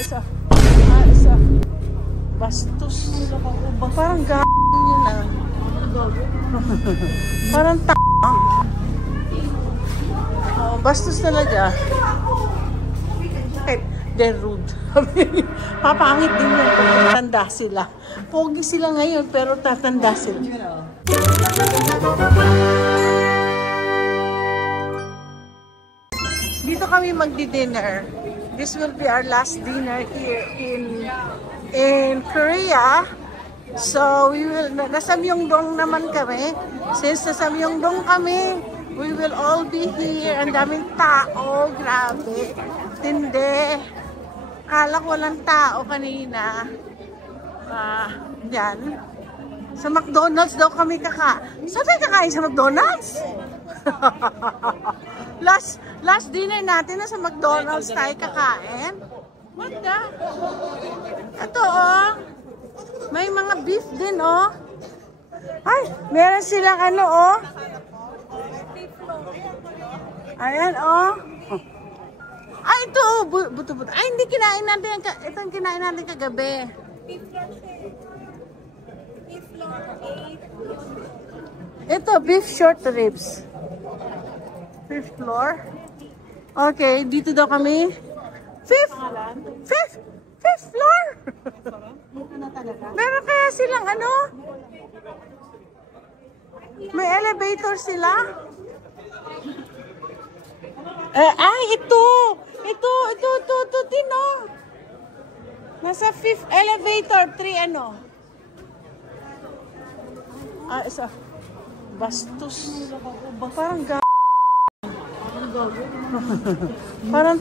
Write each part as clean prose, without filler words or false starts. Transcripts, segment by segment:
Isa. Bastos. Parang yun ah. Parang oh, bastos talaga. They're rude. Papangit din yan pag tatanda sila. Pogi sila ngayon pero tatanda sila. Dito kami magdi-dinner. This will be our last dinner here in Korea. So we will, nasa Myeongdong naman kami. Since nasa Myeongdong kami, we will all be here. Ang daming tao, grabe. Tindi. Kala ko walang tao kanina. Yan. Sa McDonald's daw kami Saan tayo kakain sa McDonald's? Last dinner natin na sa McDonald's tayo kakain. What the? Ito oh. May mga beef din oh. Ay, meron silang ano oh. Ayan oh. Ay, ito oh. Buto-buto. Ay, hindi kinain natin. Ito ang kinain natin kagabi. Ito, beef short ribs. Fifth floor. Okay, dito daw kami. Fifth floor. Meron kaya silang ano? May elevator sila? Ito. Tino. Nasa fifth elevator, 3 ano? Isa. Bastos. Parang parang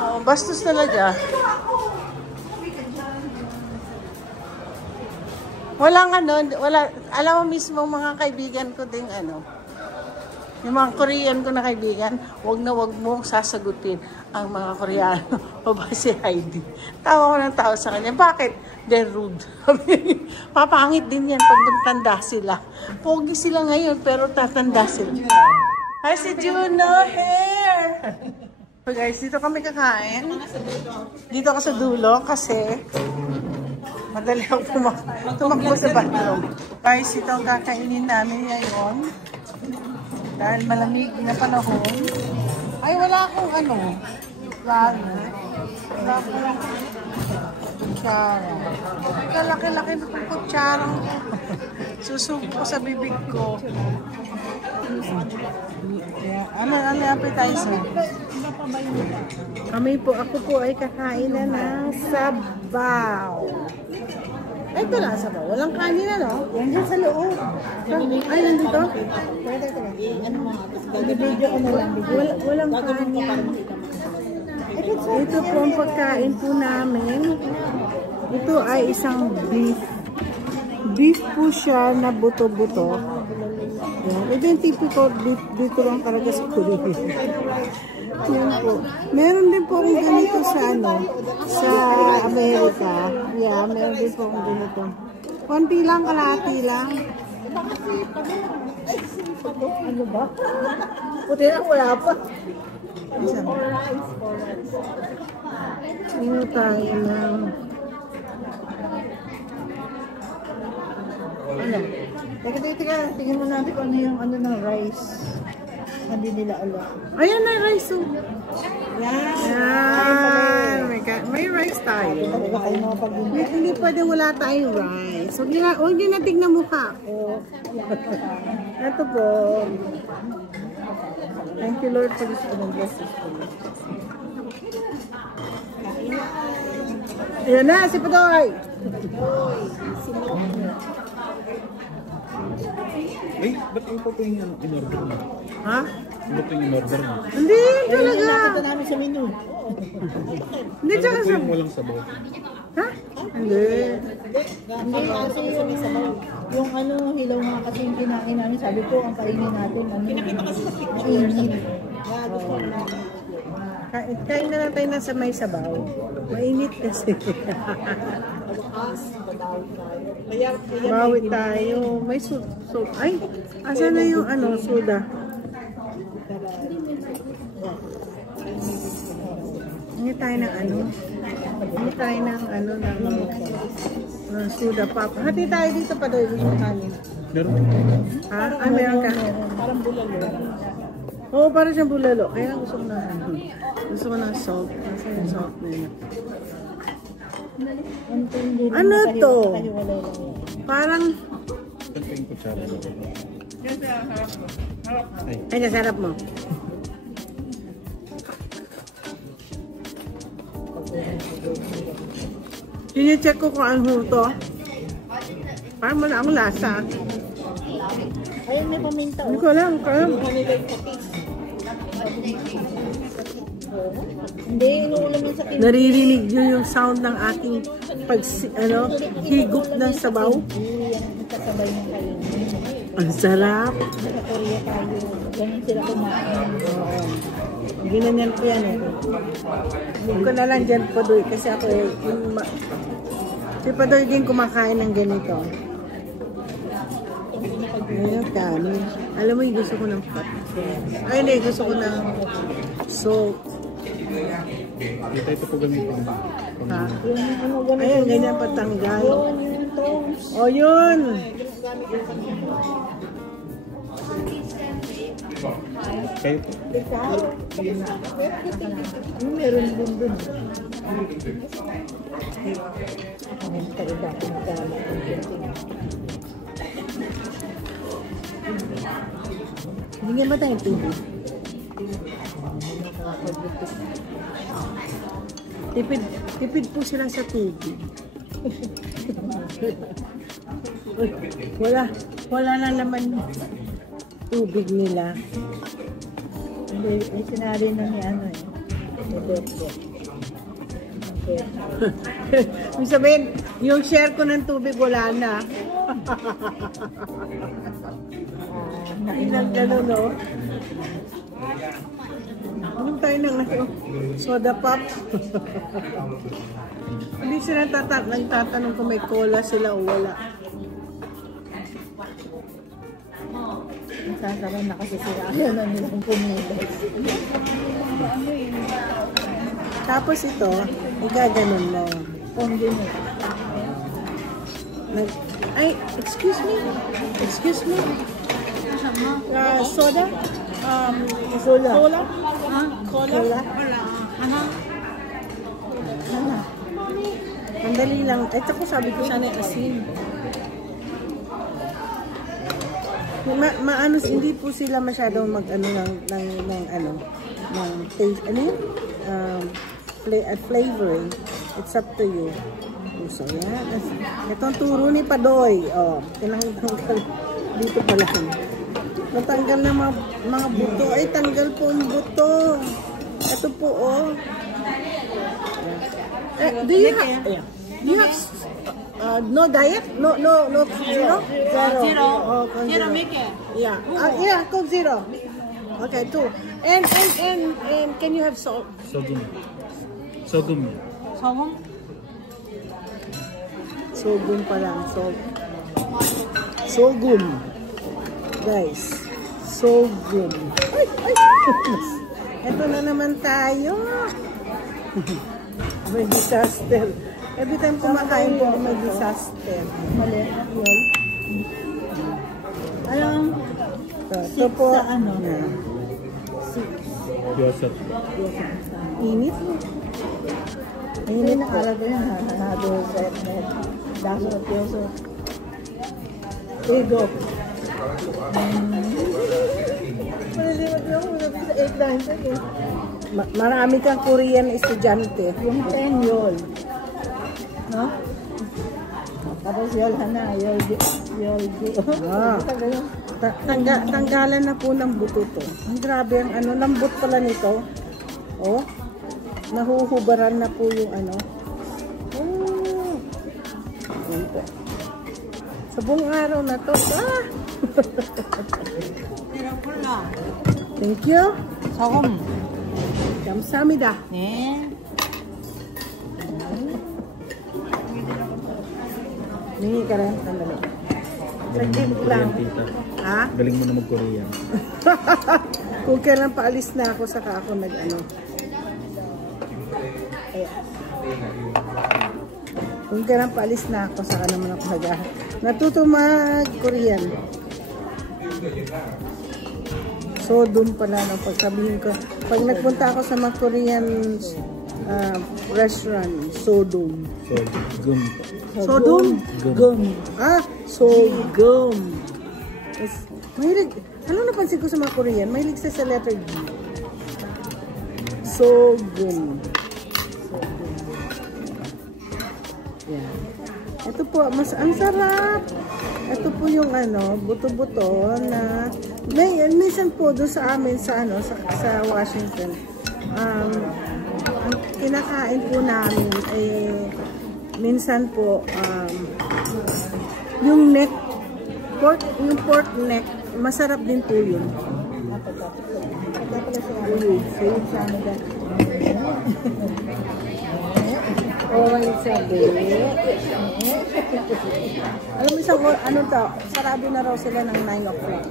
oh, bastos talaga. Walang alam mo mismo mga kaibigan ko ding yung mga Korean ko na kaibigan, wag mo sasagutin ang mga Koreano. O ba si Heidi? Tawa ko ng tao sa kanya. Bakit? They're rude. Papangit din yan pag magtanda sila. Pogi sila ngayon pero tatanda sila. Hi si Juno here! So guys, dito kami kakain. Dito ako sa dulo kasi madali ako tumakbo sa bathroom. Guys, ito ang kakainin namin ngayon. Dahil malamig na panahon. Ay, wala akong wala akong kutsara. Kalaki-laki na itong kutsarang susubok ko sa bibig ko. Ano appetizer? Ako po ay kakain na ng sabaw. Ito lang sabaw. Walang kanin Yan dyan sa loob. Ay, nandito? Video ko na lang. Walang kanin. Ito po ang pagkain po namin. Ito ay isang beef. Beef po siya na buto-buto. Ito yung typical beef. Dito lang talaga sa Korea. Yan po. Meron din po akong ganito sa Amerika. Yeah, meron din po akong ganito. Konti lang, kalahati lang. Ano ba? Puti lang, wala pa. Ano tayo na? Teka. Tingnan mo natin kung ano yung rice. Hindi nila alam. Ayan na rice. Yan. May rice tayo. Hindi pwede wala tayong rice. Huwag nyo na tignan mukha ko. Ito po. Thank you Lord for this blessing. Ayan na, si Padoy. Ay, ba't yung po yung in-order mo? Ha? Ba't yung in-order mo? Hindi, talaga. Nakita namin sa menu. Hindi, tsaka sa... Yung walang sabaw. Ha? Hindi. Hindi kasi yung hilaw nga kasi yung kinain namin. Sabi ko, ang kainin natin, mainit. Kain na natin na sa may sabaw. Mainit kasi. Bawi tayo. May ay, asa na yung soda? Hingi tayo ng ano? Hingi tayo ng ano, ng soda pop. Hati tayo dito pa doon yung kanin. Meron. Ha? Ay, meron ka? Parang bulalo. Oo, parang siyang bulalo. Kaya lang gusto ko na ano. Gusto ko ng salt. Nasa yung salt na yun. Ano to? Parang... Ito yung kutsara na ito. Ay, nasarap mo. Sine-check ko kung ano to. Parang wala akong lasa. Ayun, may paminta. Hindi ko alam. Hindi, inuulam yun sa pinto. Naririnig nyo yung sound ng aking higup ng sabaw. Kasabay ng kayo. Ang sarap. Sa Korea tayo. Ganyan sila kumain. Ginanyan ko yan eh. Hindi ko na lang dyan Padoy kasi ako eh. Si Padoy din kumakain ng ganito. Ayun, kanin. Alam mo yung gusto ko ng pat. Ay hindi, gusto ko ng salt. Ito po gamitin. Ha? Ayun, ganyan patanggal. O yun! Kayo po. Meron din dun. Hindi nga ba tayong TV? Tipid po sila sa TV. Wala na naman tubig nila. Hindi, sinari na ni ano eh. Ibig sabihin, yung share ko ng tubig wala na. Ilang gano'n, no? Anong tayo ng soda pop? Hindi sila nagtatanong kung may cola sila o wala. Sasara na kasi sila. Ayaw na nilang pumilas. Tapos ito, igaganon mo. Pondi mo. Ay, excuse me. Excuse me. Soda? Cola. Cola? Cola? Mandali lang. Ito ko sabi ko sana asin. Maano, hindi po sila masyadong mag-ano ng taste, ano yun? Flavoring. It's up to you. So, yan. Ito ang turo ni Padoy. Oh, tinanggal dito pa lang. Natanggal na mga buto. Ay, tanggal po ang buto. Ito po, oh. Do you have no diet? No zero? Zero. Oh, zero make it. Yeah. Yeah, Coke zero. Okay, 2. And can you have salt? Sogum. Sogum. Sogum? Sogum pa lang. Sogum. Guys. Sogum. Ay! Ito na naman tayo. May disaster. Every time kumakain ko, may disaster. Mali. Yun. Alam, Ito po. sa ano? Yosot. Init. Hindi na alaga yun. Hanado sa etnet. Daso at yoso. Ego. Malilimat lang mo na sa 8-9 eh. Marami kang Korean estudyante. Yung 10 yol. No? Tapos yol hana. Yol. Ah. Tanggalan na po ng buto to. Ang grabe ang ano, lambot pala nito. Oh. Nahuhubaran na po yung ano. Oh. Yan po. Sa buong araw na to. Ah! Thank you. Sogum. 감사합니다. 네. Hingi ka rin. Sandali. Saglit lang. Tita. Ha? Galing mo na mag-Korean. Kung kailan paalis na ako, saka ako nag-ano. Kung kailan paalis na ako, saka naman ako natuto mag-Korean. Sodom pala nang pagsabihin ko. Pag nagpunta ako sa mga Korean restaurant, Sodom. Gum. Sodom? Gum. Sogum. Mahilig. Ano napansin ko sa mga Korean? Mahilig sa letter G. Sogum. Yan. Ito po, ang sarap. Ito po yung buto-buto na minsan po doon sa amin sa Washington. Ang kinakain po namin minsan po yung neck yung pork neck, masarap din po yun. Alam mo sarado na raw sila ng 9 o'clock.